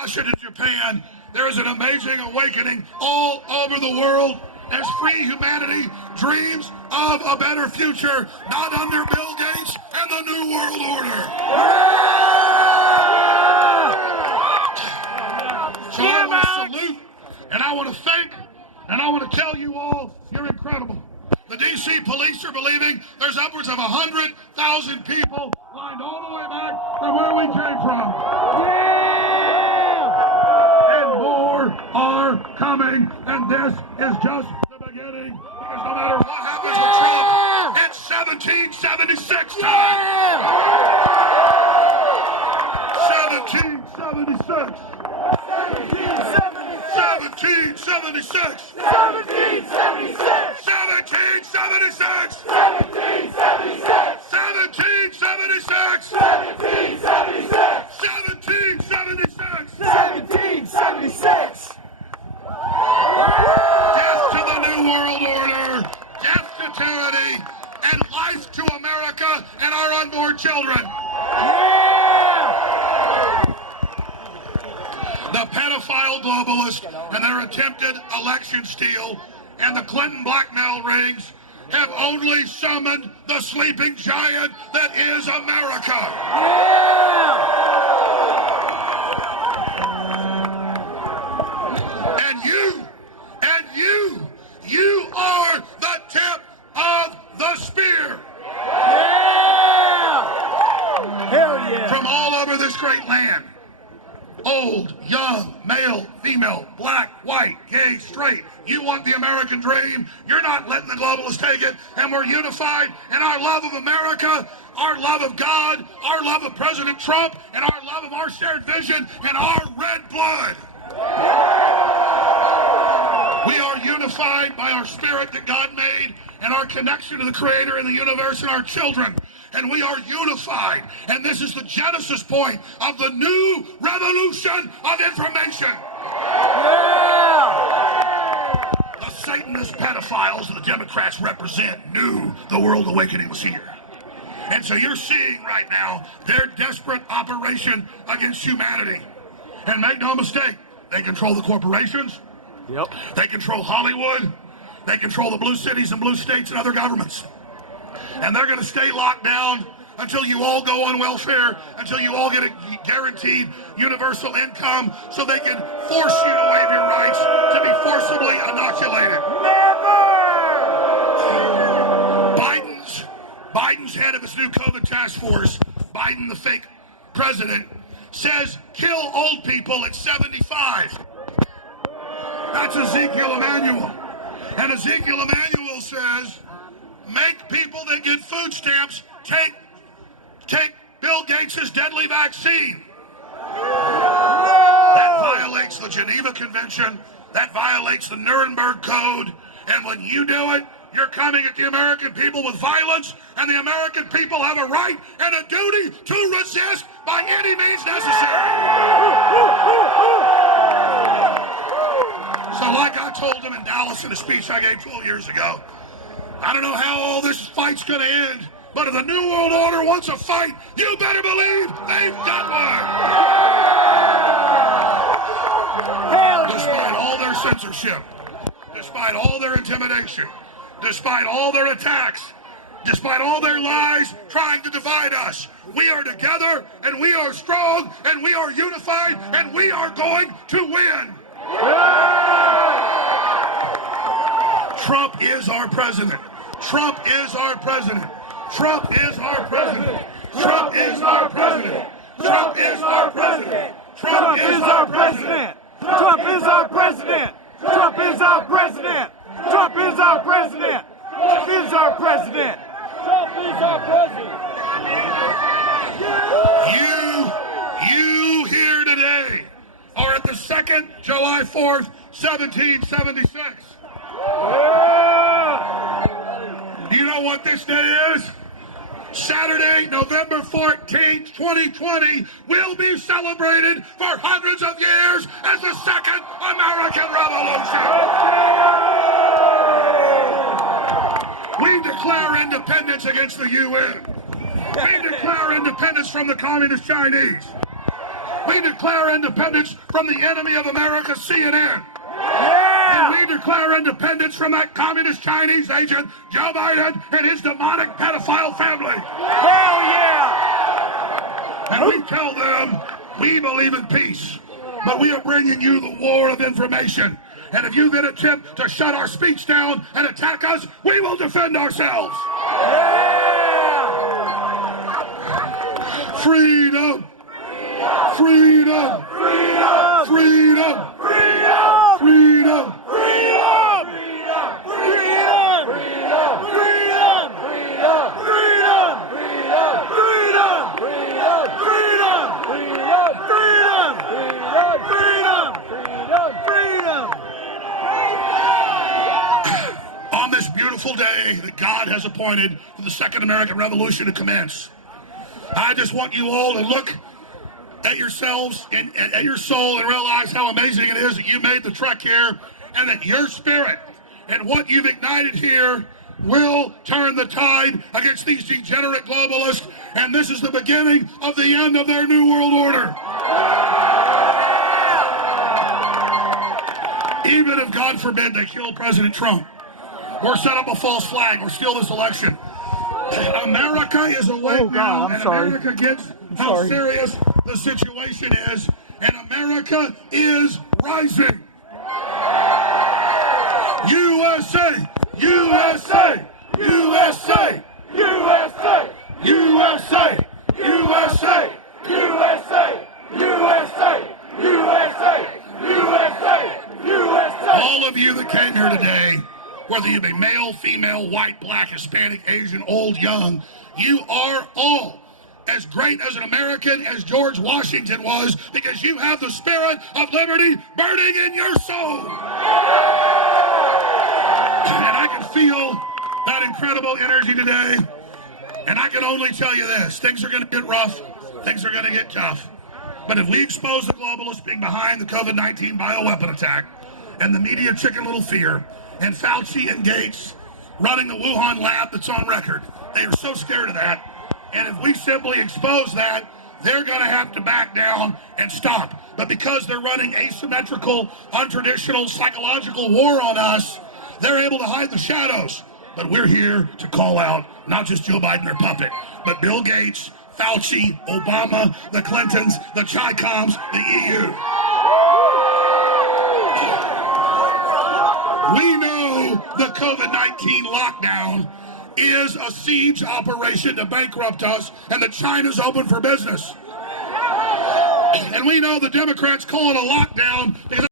Russia to Japan, there is an amazing awakening all over the world as free humanity dreams of a better future, not under Bill Gates and the New World Order. So I want to salute, and I want to thank, and I want to tell you all, you're incredible. The D.C. police are believing there's upwards of 100,000 people lined all the way back from where we came from. And more are coming, and this is just the beginning, because no matter what happens with Trump, it's 1776 time. 1776. 1776. 1776. 1776. 1776. 1776. Death to the New World Order, death to tyranny, and life to America and our unborn children. The pedophile globalist and their attempted election steal and the Clinton blackmail rings have only summoned the sleeping giant that is America. You are the tip of the spear. Hell yeah. From all over this great land. Old, young, male, female, black, white, gay, straight. You want the American dream. You're not letting the globalists take it. And we're unified in our love of America, our love of God, our love of President Trump, and our love of our shared vision and our red blood. We are unified by our spirit that God made and our connection to the Creator and the universe and our children. And we are unified. And this is the genesis point of the new revolution of information. Yeah. The Satanist pedophiles that the Democrats represent knew the world awakening was here. And so you're seeing right now their desperate operation against humanity. And make no mistake, they control the corporations. Yep. They control Hollywood. They control the blue cities and blue states and other governments. And they're going to stay locked down until you all go on welfare, until you all get a guaranteed universal income so they can force you to waive your rights to be forcibly inoculated. Biden's head of his new COVID task force, Biden the fake president, says kill old people at 75. That's Ezekiel Emanuel. And Ezekiel Emanuel says, make people that get food stamps take Bill Gates' deadly vaccine. That violates the Geneva Convention. That violates the Nuremberg Code. And when you do it, you're coming at the American people with violence, and the American people have a right and a duty to resist by any means necessary. So like I told him in Dallas in a speech I gave 12 years ago, I don't know how all this fight's going to end, but if the New World Order wants a fight, you better believe they've got one. Despite all their censorship, despite all their intimidation, despite all their attacks, despite all their lies trying to divide us, we are together and we are strong and we are unified and we are going to win. Trump is our president. Trump is our president. Trump is our president. Trump is our president. Trump is our president. Trump is our president. Trump is our president. Trump is our president. Trump is our president. Trump is our president. Trump is our president. You here today are at the second July 4th, 1776. Do you know what this day is? Saturday, November 14th, 2020 will be celebrated for hundreds of years as the Second American Revolution. We declare independence against the UN. We declare independence from the Communist Chinese. We declare independence from the enemy of America, CNN. Yeah! And we declare independence from that communist Chinese agent, Joe Biden, and his demonic pedophile family. Hell yeah! And we tell them we believe in peace, but we are bringing you the war of information. And if you then attempt to shut our speech down and attack us, we will defend ourselves. Yeah! Freedom! Freedom! Freedom! Freedom! Freedom! Freedom! Freedom! Freedom! Freedom! Freedom! Freedom! Freedom! Freedom! Freedom! Freedom! Freedom! Freedom! Freedom! On this beautiful day that God has appointed for the Second American Revolution to commence, I just want you all to look at yourselves and at your soul and realize how amazing it is that you made the trek here, and that your spirit and what you've ignited here will turn the tide against these degenerate globalists, and this is the beginning of the end of their new world order. Even if, God forbid, they kill President Trump or set up a false flag or steal this election, America is awake now, and America gets how serious the situation is, and America is rising. USA! USA! USA! USA! USA! USA! USA! USA! USA! USA! All of you that came here today, whether you be male, female, white, black, Hispanic, Asian, old, young, you are all as great as an American as George Washington was, because you have the spirit of liberty burning in your soul. And I can feel that incredible energy today. And I can only tell you this: things are going to get rough. Things are going to get tough. But if we expose the globalists being behind the COVID-19 bioweapon attack, and the media chicken little fear, and Fauci and Gates running the Wuhan lab that's on record, they are so scared of that. And if we simply expose that, they're going to have to back down and stop. But because they're running asymmetrical, untraditional, psychological war on us, they're able to hide the shadows. But we're here to call out not just Joe Biden, their puppet, but Bill Gates, Fauci, Obama, the Clintons, the Chi-Coms, the EU. We know the COVID-19 lockdown is a siege operation to bankrupt us, and that China's open for business. And we know the Democrats call it a lockdown because